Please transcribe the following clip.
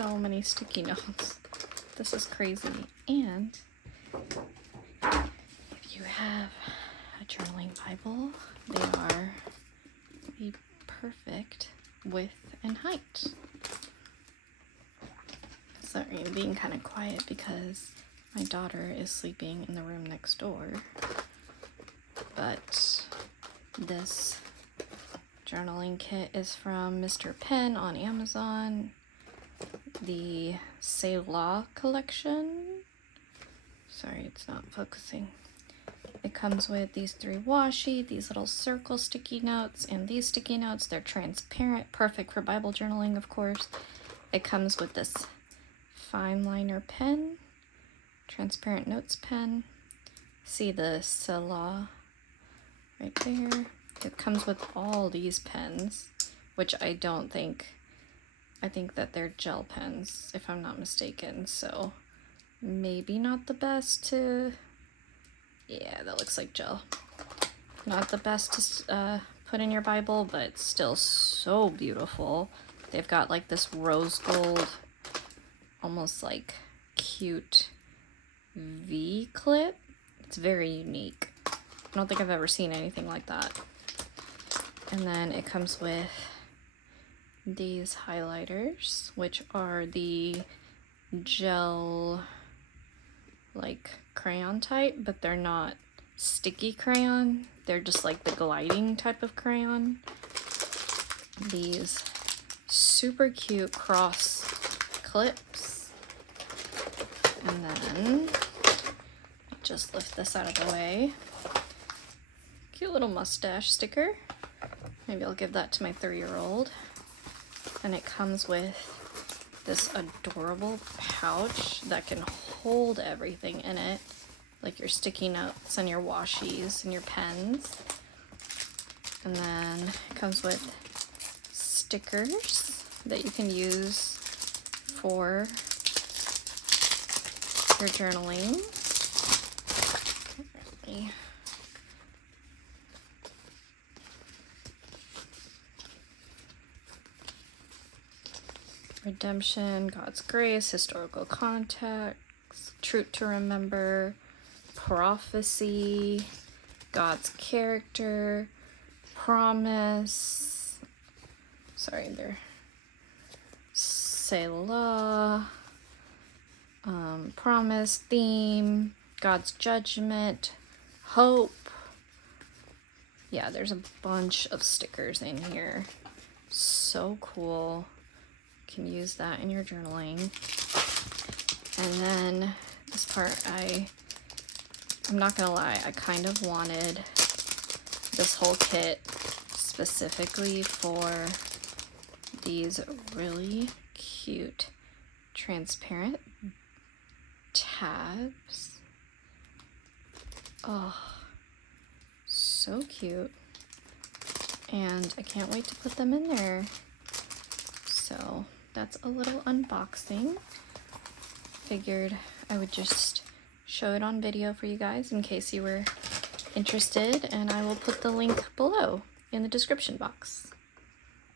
so many sticky notes. This is crazy. And if you have a journaling Bible, they are the perfect width and height. Sorry, I'm being kind of quiet because my daughter is sleeping in the room next door. But this journaling kit is from Mr. Pen on Amazon. The Selah collection. Sorry, it's not focusing. It comes with these 3 washi, these little circle sticky notes, and these sticky notes. They're transparent, perfect for Bible journaling, of course. It comes with this fine liner pen, transparent notes pen. See the Selah right there. It comes with all these pens, which I think that they're gel pens, if I'm not mistaken, so maybe not the best to, yeah, that looks like gel. Not the best to put in your Bible, but still so beautiful. They've got like this rose gold, almost like cute V clip. It's very unique. I don't think I've ever seen anything like that. And then it comes with these highlighters, which are the gel like crayon type, but they're not sticky crayon. They're just like the gliding type of crayon. These super cute cross clips. And then just lift this out of the way. Cute little mustache sticker. Maybe I'll give that to my 3-year-old. And it comes with this adorable pouch that can hold everything in it, like your sticky notes and your washies and your pens. And then it comes with stickers that you can use for your journaling. Redemption, God's grace, historical context, truth to remember, prophecy, God's character, promise, Selah, promise, theme, God's judgment, hope. Yeah, there's a bunch of stickers in here. So cool. Can use that in your journaling. And then this part, I'm not gonna lie, I kind of wanted this whole kit specifically for these really cute transparent tabs. Oh, so cute. And I can't wait to put them in there. So that's a little unboxing. Figured I would just show it on video for you guys in case you were interested, and I will put the link below in the description box.